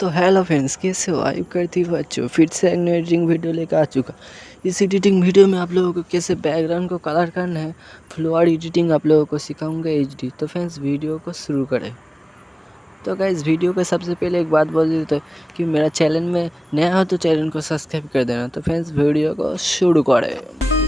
तो hello friends, कैसे हो? आयु करती हो बच्चों, फिर से एक न्यू एडिटिंग वीडियो लेकर आ चुका। इस एडिटिंग वीडियो में आप लोगों को कैसे बैकग्राउंड को कलर करना है, फ्लोर एडिटिंग आप लोगों को सिखाऊंगा एचडी। तो फ्रेंड्स वीडियो को शुरू करें। तो गाइस वीडियो को सबसे पहले एक बात बोल देते हैं कि मेरा चैनल में नया हो तो चैनल को सब्सक्राइब कर देना। तो फ्रेंड्स वीडियो को शुरू करें।